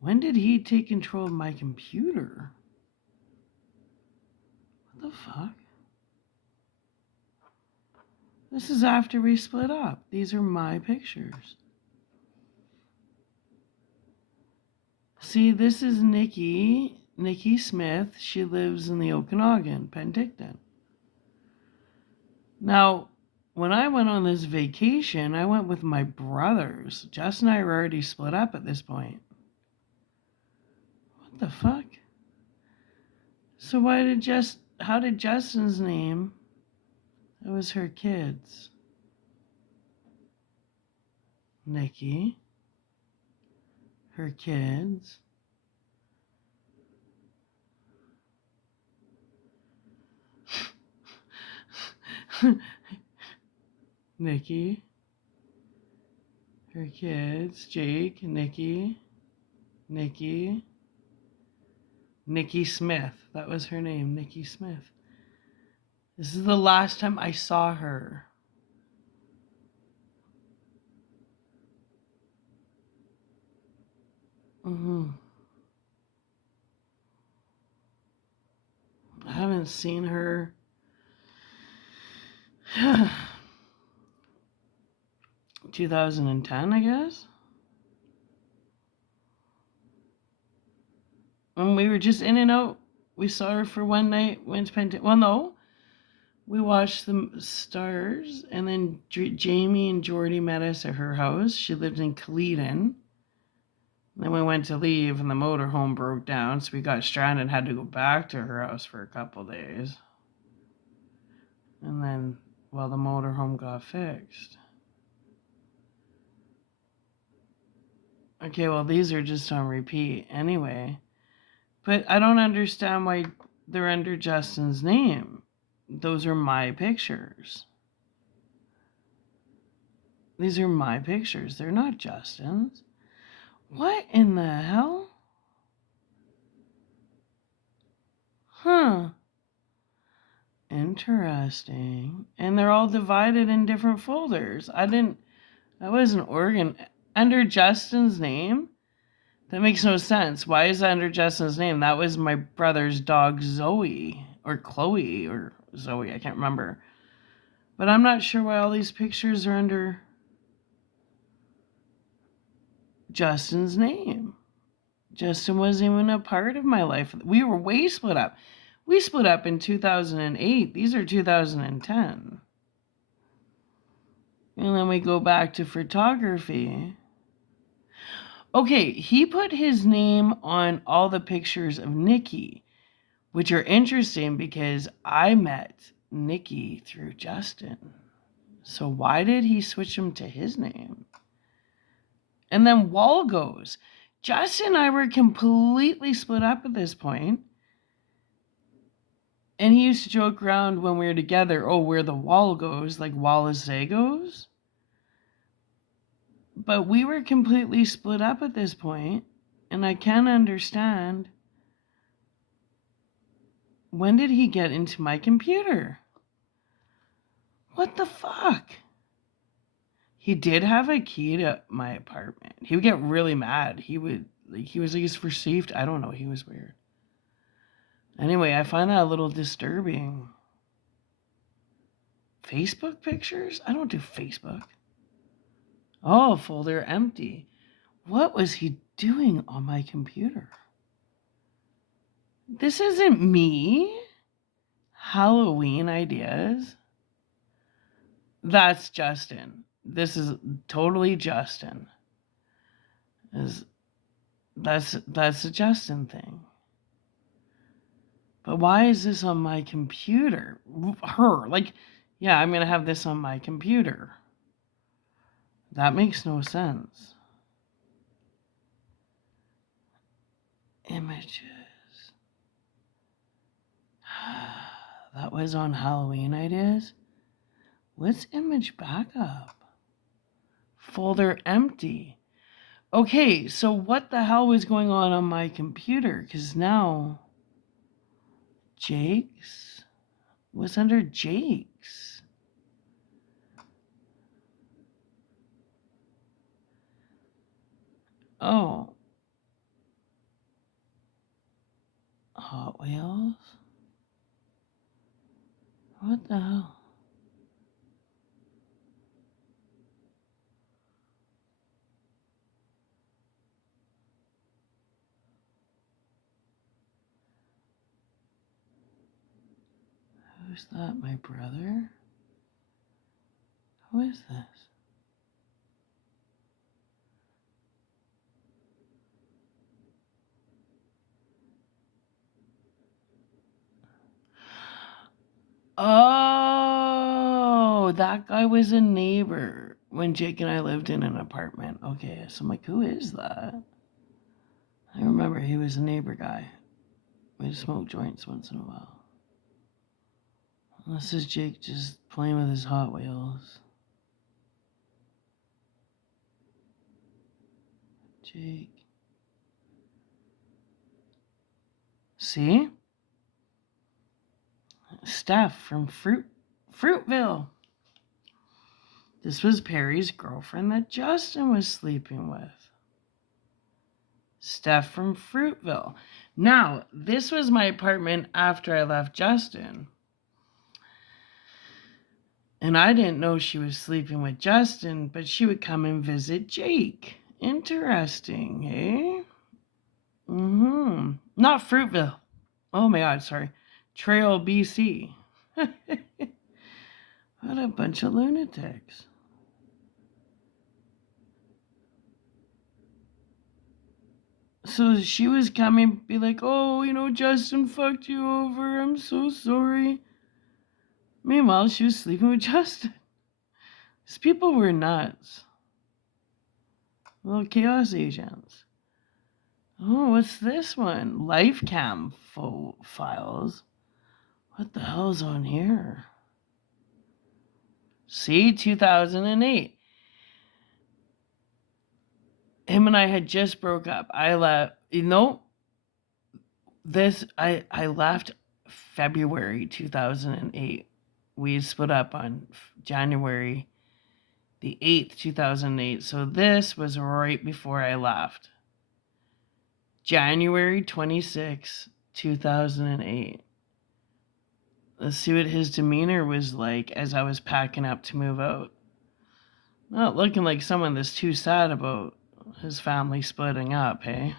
When did he take control of my computer? What the fuck? This is after we split up. These are my pictures. See, this is Nikki Smith. She lives in the Okanagan, Penticton. Now, when I went on this vacation, I went with my brothers. Jess and I were already split up at this point. What the fuck? So how did Justin's name, that was her kids. Nikki, her kids. Nikki, her kids, Jake, Nikki Smith. That was her name, Nikki Smith. This is the last time I saw her. I haven't seen her. 2010, I guess. When we were just in and out, we saw her for one night, went to Penticton. Well, no. We watched the stars, and then Jamie and Jordy met us at her house. She lived in Caledon. Then we went to leave, and the motorhome broke down, so we got stranded and had to go back to her house for a couple days. And then, the motorhome got fixed. Okay, these are just on repeat anyway. But I don't understand why they're under Justin's name. Those are my pictures. These are my pictures. They're not Justin's. What in the hell? Huh. Interesting. And they're all divided in different folders. I wasn't under Justin's name? That makes no sense. Why is that under Justin's name? That was my brother's dog, Zoe, or Chloe, or Zoe, I can't remember. But I'm not sure why all these pictures are under Justin's name. Justin wasn't even a part of my life. We were way split up. We split up in 2008. These are 2010. And then we go back to photography. Okay, he put his name on all the pictures of Nikki, which are interesting because I met Nikki through Justin. So why did he switch him to his name? And then Wall goes. Justin and I were completely split up at this point. And he used to joke around when we were together, oh, where the wall goes, like Wallace goes. But we were completely split up at this point, and I can't understand. When did he get into my computer? What the fuck? He did have a key to my apartment. He would get really mad. He was like he's perceived. I don't know. He was weird. Anyway, I find that a little disturbing. Facebook pictures? I don't do Facebook. Oh, folder empty. What was he doing on my computer? This isn't me. Halloween ideas. That's Justin. This is totally Justin. That's a Justin thing. But why is this on my computer? Her. Like, yeah, I'm going to have this on my computer. That makes no sense. Images. That was on Halloween ideas. What's image backup? Folder empty. Okay, so what the hell was going on my computer? Because now Jake's was under Jake's. Oh. Hot Wheels? What the hell? Who's that? My brother? Who is this? Oh, that guy was a neighbor when Jake and I lived in an apartment. Okay, so I'm like, who is that? I remember he was a neighbor guy. We'd smoke joints once in a while. This is Jake just playing with his Hot Wheels. Jake. See? Steph from Fruitville. This was Perry's girlfriend that Justin was sleeping with. Steph from Fruitville. Now, this was my apartment after I left Justin. And I didn't know she was sleeping with Justin, but she would come and visit Jake. Interesting, eh? Not Fruitville. Oh my God, sorry. Trail, BC. What a bunch of lunatics. So she was coming, be like, oh, Justin fucked you over. I'm so sorry. Meanwhile, she was sleeping with Justin. These people were nuts. Little chaos agents. Oh, what's this one? LifeCam files. What the hell's on here? See, 2008. Him and I had just broke up. I left, I left February 2008. We split up on January the 8th, 2008. So this was right before I left. January 26, 2008. Let's see what his demeanor was like as I was packing up to move out. Not looking like someone that's too sad about his family splitting up, hey?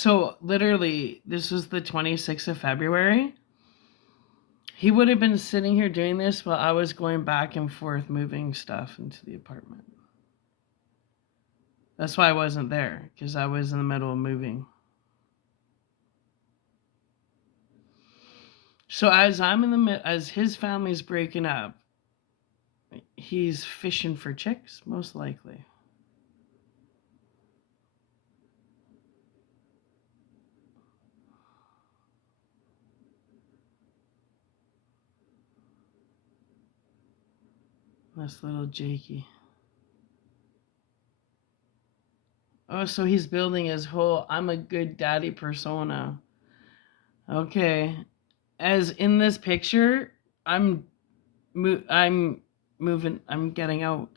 So literally, this was the 26th of February. He would have been sitting here doing this while I was going back and forth moving stuff into the apartment. That's why I wasn't there, because I was in the middle of moving. So as his family's breaking up, he's fishing for chicks, most likely. This little Jakey. Oh, so he's building his whole I'm a good daddy persona. Okay. As in this picture, I'm moving, I'm getting out.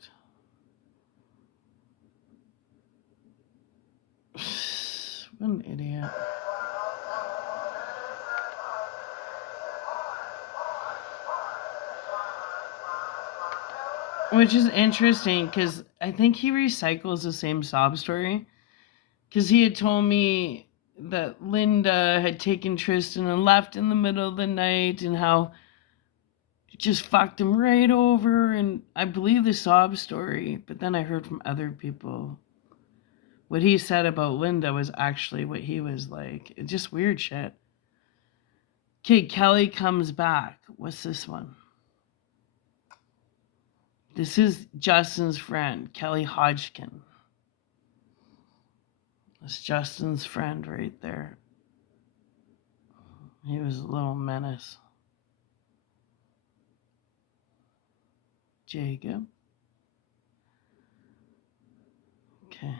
What an idiot. Which is interesting because I think he recycles the same sob story. Because he had told me that Linda had taken Tristan and left in the middle of the night and how it just fucked him right over. And I believe the sob story, but then I heard from other people what he said about Linda was actually what he was like. It's just weird shit. Okay, Kelly comes back. What's this one? This is Justin's friend, Kelly Hodgkin. That's Justin's friend right there. He was a little menace. Jacob. Okay.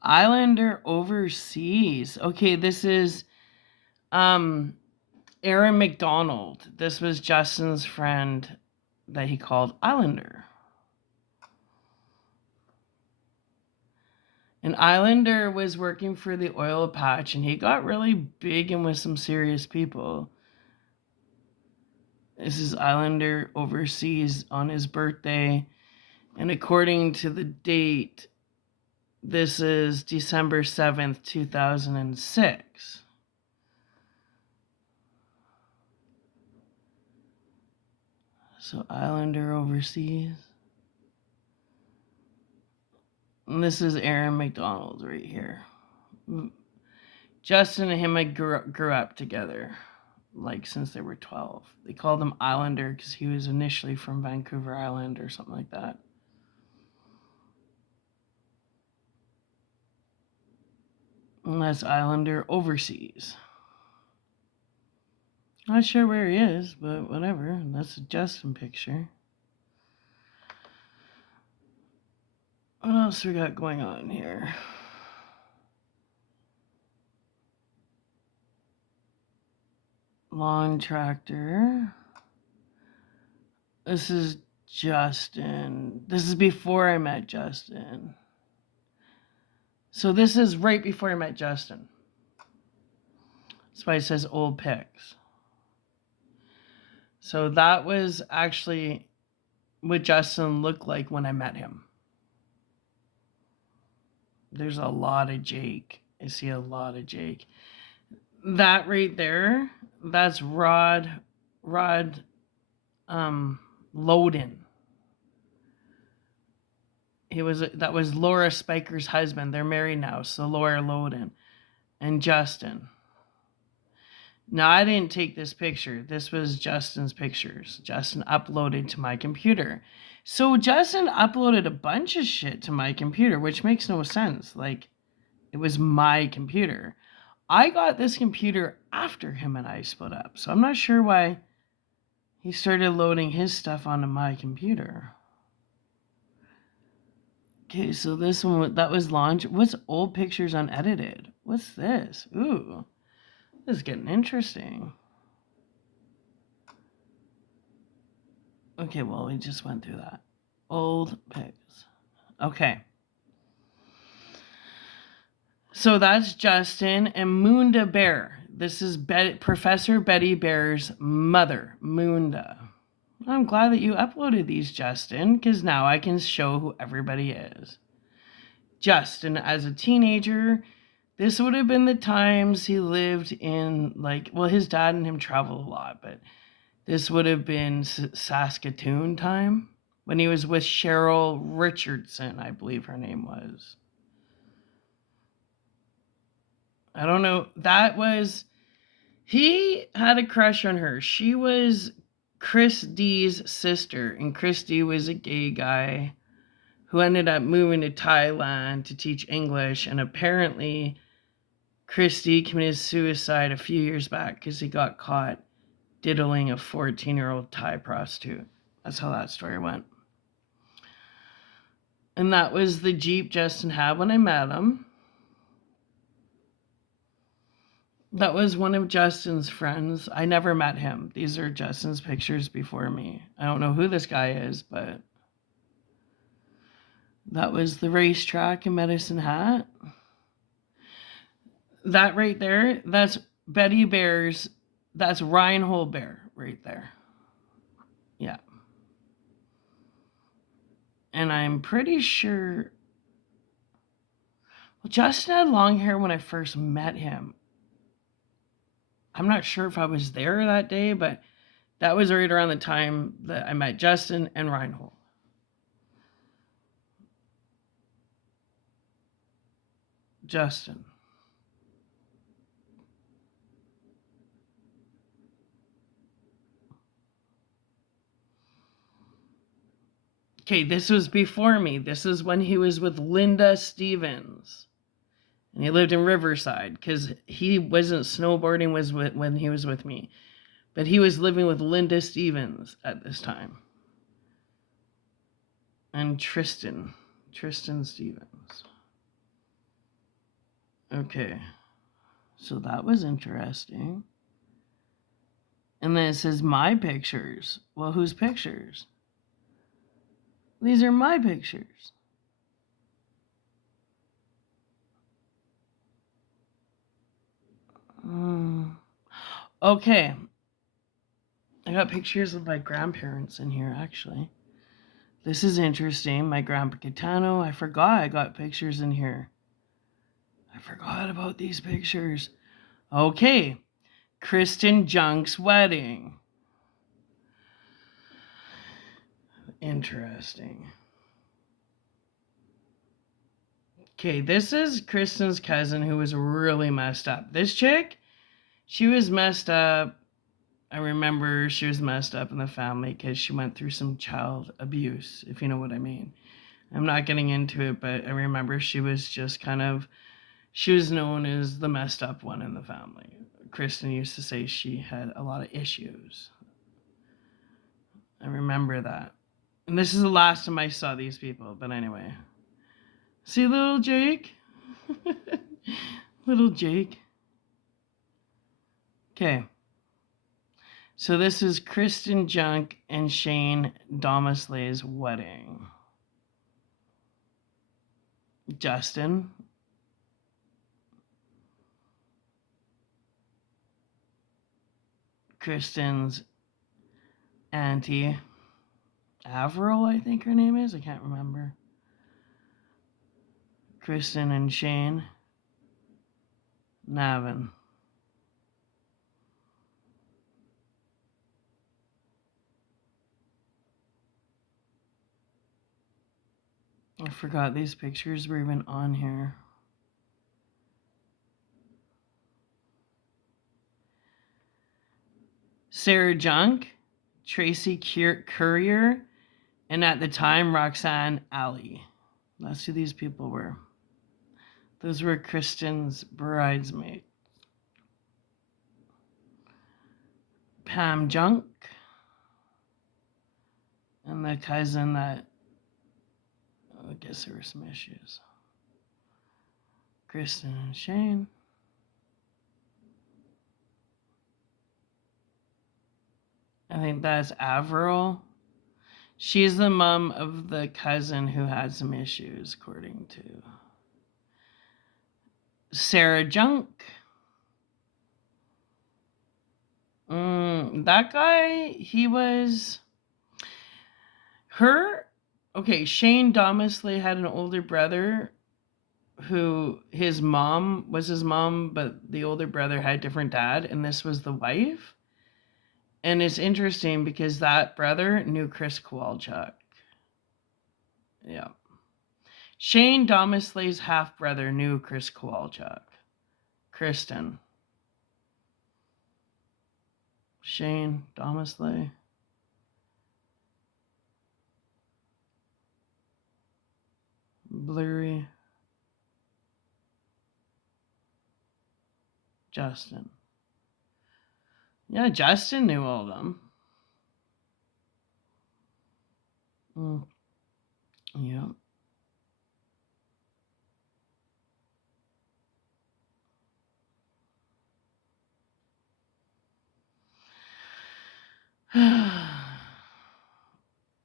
Islander overseas. Okay, this is Aaron McDonald. This was Justin's friend that he called Islander. And Islander was working for the oil patch and he got really big and with some serious people. This is Islander overseas on his birthday. And according to the date, this is December 7th, 2006. So Islander overseas. And this is Aaron McDonald right here. Justin and him grew up together, like since they were 12. They called him Islander because he was initially from Vancouver Island or something like that. And that's Islander overseas. Not sure where he is, but whatever. That's a Justin picture. What else we got going on here? Lawn tractor. This is Justin. This is before I met Justin. So this is right before I met Justin. That's why it says old pics. So that was actually what Justin looked like when I met him. There's a lot of Jake. I see a lot of Jake. That right there, that's Rod Loden. That was Laura Spiker's husband. They're married now, so Laura Loden and Justin. Now, I didn't take this picture. This was Justin's pictures. Justin uploaded to my computer. So Justin uploaded a bunch of shit to my computer, which makes no sense. Like, it was my computer. I got this computer after him and I split up. So I'm not sure why he started loading his stuff onto my computer. Okay, so this one, that was launched. What's old pictures unedited? What's this? Ooh, this is getting interesting. Okay, well, we just went through that. Old pics. Okay. So that's Justin and Munda Bear. This is Professor Betty Bear's mother, Munda. I'm glad that you uploaded these, Justin, because now I can show who everybody is. Justin, as a teenager, this would have been the times he lived in, like, well, his dad and him traveled a lot, but this would have been Saskatoon time when he was with Cheryl Richardson, I believe her name was. I don't know. He had a crush on her. She was Chris D's sister, and Chris D was a gay guy who ended up moving to Thailand to teach English, and apparently Chris D committed suicide a few years back because he got caught diddling a 14-year-old Thai prostitute. That's how that story went. And that was the Jeep Justin had when I met him. That was one of Justin's friends. I never met him. These are Justin's pictures before me. I don't know who this guy is, but that was the racetrack in Medicine Hat. That right there, that's Betty Bear's, that's Reinhold Bear right there. Yeah. And I'm pretty sure, well, Justin had long hair when I first met him. I'm not sure if I was there that day, but that was right around the time that I met Justin and Reinhold. Justin. Okay, this was before me. This is when he was with Linda Stevens. And he lived in Riverside because he wasn't snowboarding when he was with me. But he was living with Linda Stevens at this time. And Tristan Stevens. Okay. So that was interesting. And then it says my pictures. Well, whose pictures? These are my pictures. Okay. I got pictures of my grandparents in here, actually. This is interesting. My Grandpa Catano. I forgot I got pictures in here. I forgot about these pictures. Okay. Kristen Junk's wedding. Interesting. Okay, this is Kristen's cousin who was really messed up. This chick, she was messed up. I remember she was messed up in the family because she went through some child abuse, if you know what I mean. I'm not getting into it, but I remember she was just she was known as the messed up one in the family. Kristen used to say she had a lot of issues. I remember that. And this is the last time I saw these people, but anyway. See little Jake? Little Jake. Okay. So this is Kristen Junk and Shane Domislay's wedding. Justin. Kristen's auntie. Avril, I think her name is. I can't remember. Kristen and Shane. Navin. I forgot these pictures were even on here. Sarah Junk, Tracy Courier, and at the time, Roxanne Alley. That's who these people were. Those were Kristen's bridesmaids. Pam Junk, and the cousin that I guess there were some issues. Kristen and Shane. I think that's Avril. She's the mom of the cousin who had some issues, according to Sarah Junk. That guy, he was her. Okay, Shane Domisley had an older brother who his mom was his mom, but the older brother had a different dad, and this was the wife. And it's interesting because that brother knew Chris Kowalchuk. Yeah. Shane Domisley's half-brother knew Chris Kowalchuk. Kristen. Shane Domisley. Blurry. Justin. Yeah, Justin knew all of them. Yeah.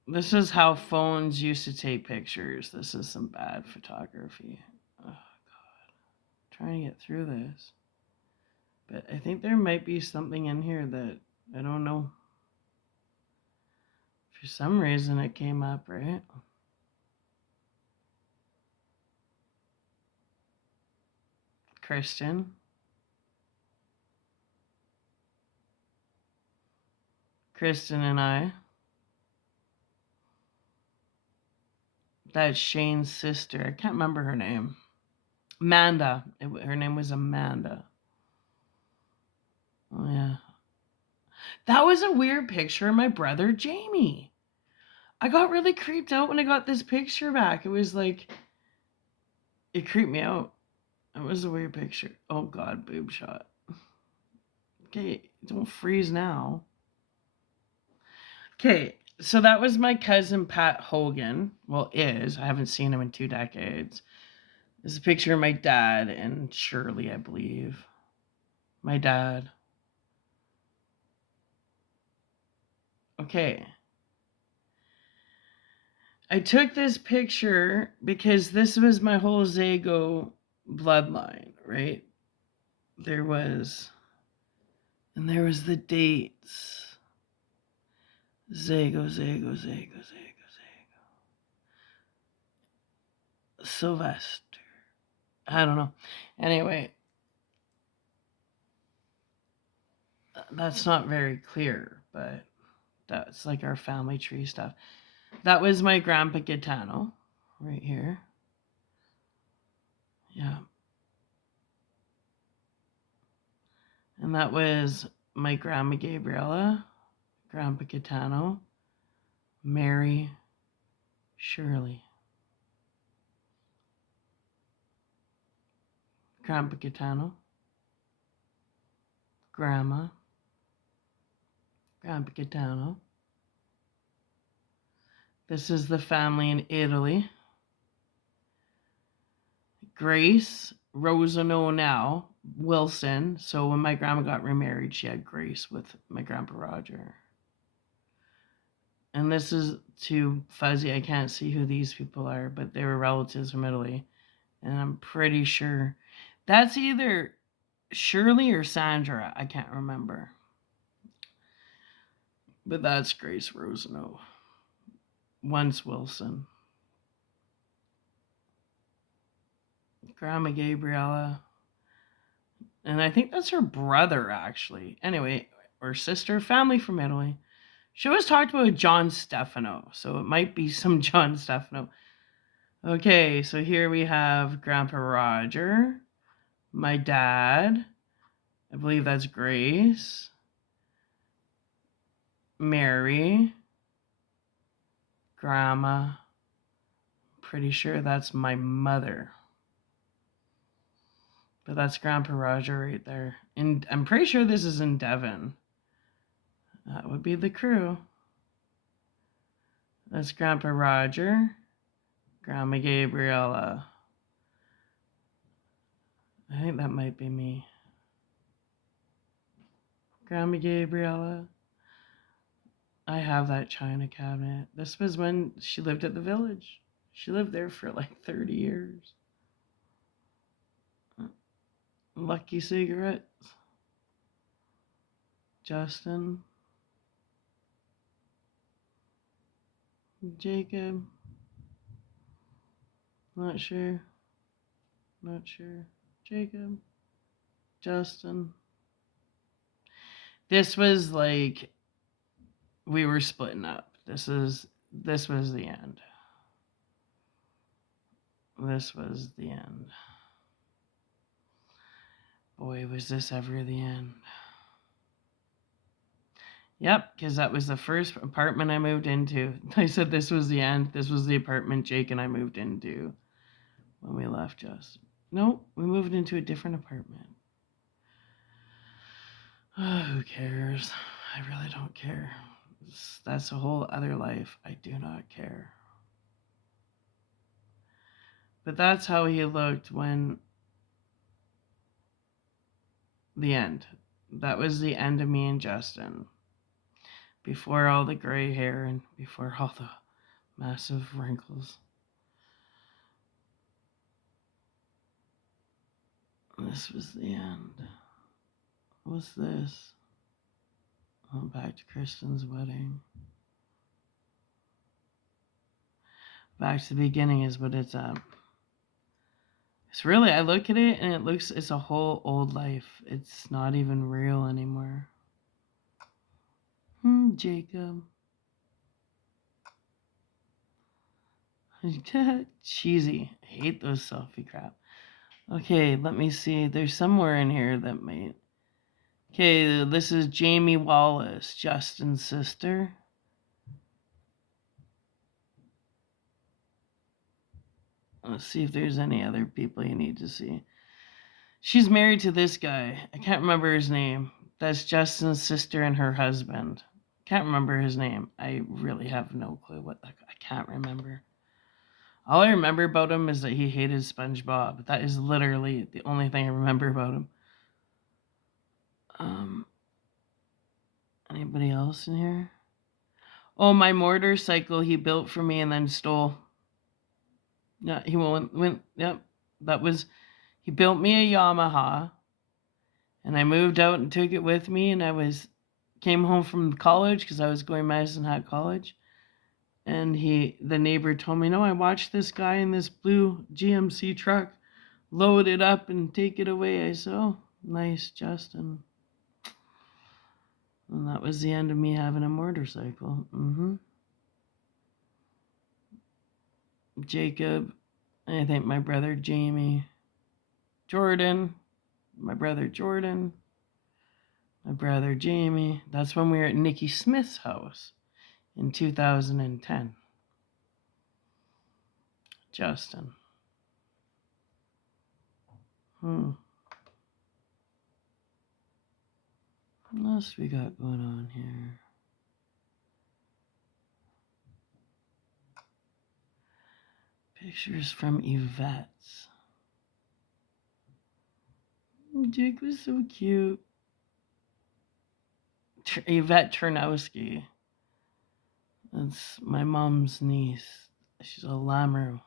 This is how phones used to take pictures. This is some bad photography. Oh, God. Trying to get through this. But I think there might be something in here that I don't know. For some reason it came up, right? Kristen. Kristen and I. That's Shane's sister. I can't remember her name. Amanda. Her name was Amanda. Oh, yeah. That was a weird picture of my brother, Jamie. I got really creeped out when I got this picture back. It was like, it creeped me out. It was a weird picture. Oh, God, boob shot. Okay, don't freeze now. Okay, so that was my cousin Pat Hogan. Well, is. I haven't seen him in 2 decades. This is a picture of my dad and Shirley, I believe. My dad. Okay. I took this picture because this was my whole Zago bloodline, right? There was the dates. Zago. Sylvester. I don't know. Anyway, that's not very clear, but that's like our family tree stuff. That was my Grandpa Gaetano, right here. Yeah. And that was my Grandma Gabriella, Grandpa Gaetano, Mary, Shirley. Grandpa Gaetano, Grandma, Grandpa Gaetano. This is the family in Italy. Grace, Rosano now, Wilson. So when my grandma got remarried, she had Grace with my Grandpa Roger. And this is too fuzzy. I can't see who these people are, but they were relatives from Italy. And I'm pretty sure that's either Shirley or Sandra. I can't remember. But that's Grace Rosano. Once Wilson. Grandma Gabriella. And I think that's her brother, actually. Anyway, or sister, family from Italy. She always talked about John Stefano, so it might be some John Stefano. Okay, so here we have Grandpa Roger, my dad, I believe that's Grace, Mary, Grandma, pretty sure that's my mother. But that's Grandpa Roger right there. And I'm pretty sure this is in Devon. That would be the crew. That's Grandpa Roger. Grandma Gabriella. I think that might be me. Grandma Gabriella. I have that china cabinet. This was when she lived at the village. She lived there for like 30 years. Lucky cigarettes. Justin. Jacob. Not sure. Not sure. Jacob. Justin. This was like we were splitting up. This was the end. This was the end. Boy, was this ever the end. Yep, because that was the first apartment I moved into. I said this was the end. This was the apartment Jake and I moved into when we left Justin. Nope, we moved into a different apartment. Oh, who cares? I really don't care. That's a whole other life. I do not care. But that's how he looked when the end. That was the end of me and Justin. Before all the gray hair and before all the massive wrinkles. This was the end. What's this? Oh, back to Kristen's wedding. Back to the beginning is what it's at. It's really, I look at it and it's a whole old life. It's not even real anymore. Jacob. Cheesy. I hate those selfie crap. Okay, let me see. There's somewhere in here that might. Okay, this is Jamie Wallace, Justin's sister. Let's see if there's any other people you need to see. She's married to this guy. I can't remember his name. That's Justin's sister and her husband. Can't remember his name. I really have no clue what I can't remember. All I remember about him is that he hated SpongeBob. That is literally the only thing I remember about him. Anybody else in here? Oh, my motorcycle he built for me and then stole. Yeah, he went. Yep, that was. He built me a Yamaha, and I moved out and took it with me. And came home from college because I was going Madison Hat College, and the neighbor told me, no, I watched this guy in this blue GMC truck load it up and take it away. I said, oh, nice, Justin. And that was the end of me having a motorcycle. Jacob, I think my brother Jamie, Jordan, my brother Jordan, my brother Jamie. That's when we were at Nikki Smith's house in 2010. Justin. What else we got going on here? Pictures from Yvette's. Jake was so cute. Yvette Turnowski. That's my mom's niece. She's a Lamoureux.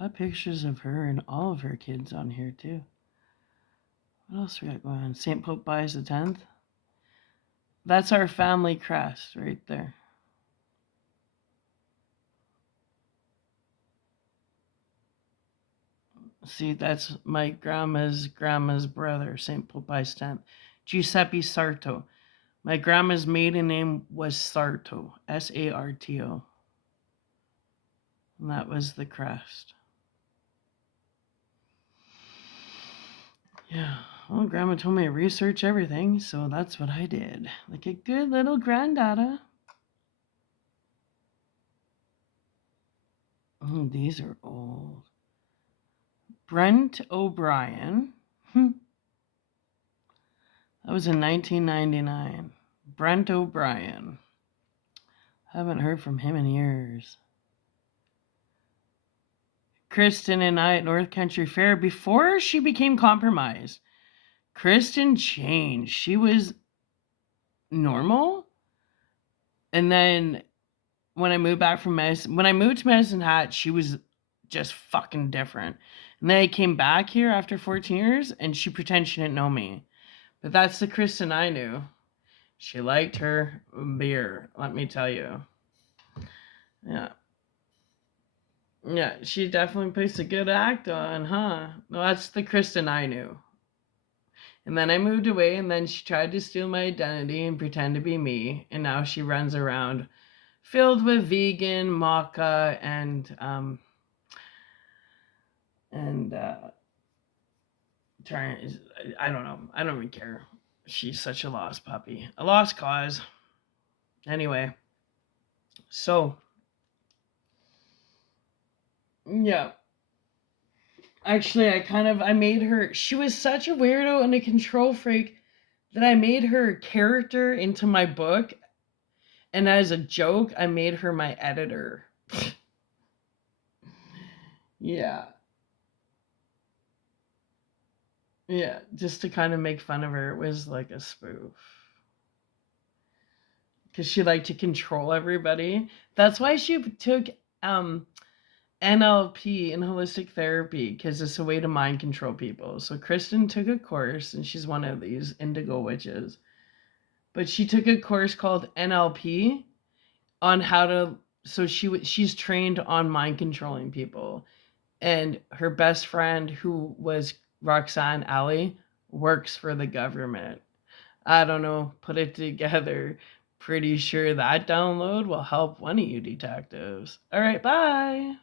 I have pictures of her and all of her kids on here too. What else we got going on? St. Pope Pius X. That's our family crest right there. See, that's my grandma's brother, St. Pope Pius X. Giuseppe Sarto. My grandma's maiden name was Sarto, Sarto. And that was the crest. Yeah, well, Grandma told me to research everything, so that's what I did. Like a good little granddaughter. Oh, these are old. Brent O'Brien. That was in 1999. Brent O'Brien. Haven't heard from him in years. Kristen and I at North Country Fair, before she became compromised, Kristen changed. She was normal. And then when I moved back from when I moved to Medicine Hat, she was just fucking different. And then I came back here after 14 years and she pretended she didn't know me. But that's the Kristen I knew. She liked her beer, let me tell you. Yeah. Yeah, she definitely puts a good act on, huh? Well, that's the Kristen I knew. And then I moved away, and then she tried to steal my identity and pretend to be me. And now she runs around filled with vegan, maca, and trying. I don't know. I don't even care. She's such a lost puppy, a lost cause. Anyway, so yeah. Actually, I made her. She was such a weirdo and a control freak that I made her character into my book, and as a joke, I made her my editor. Yeah. Yeah, just to kind of make fun of her. It was like a spoof. Because she liked to control everybody. That's why she took NLP in holistic therapy, because it's a way to mind control people. So Kristen took a course, and she's one of these indigo witches. But she took a course called NLP on how to. So she's trained on mind controlling people, and her best friend, who was Roxanne Alley, works for the government. I don't know, put it together. Pretty sure that download will help one of you detectives. All right, bye.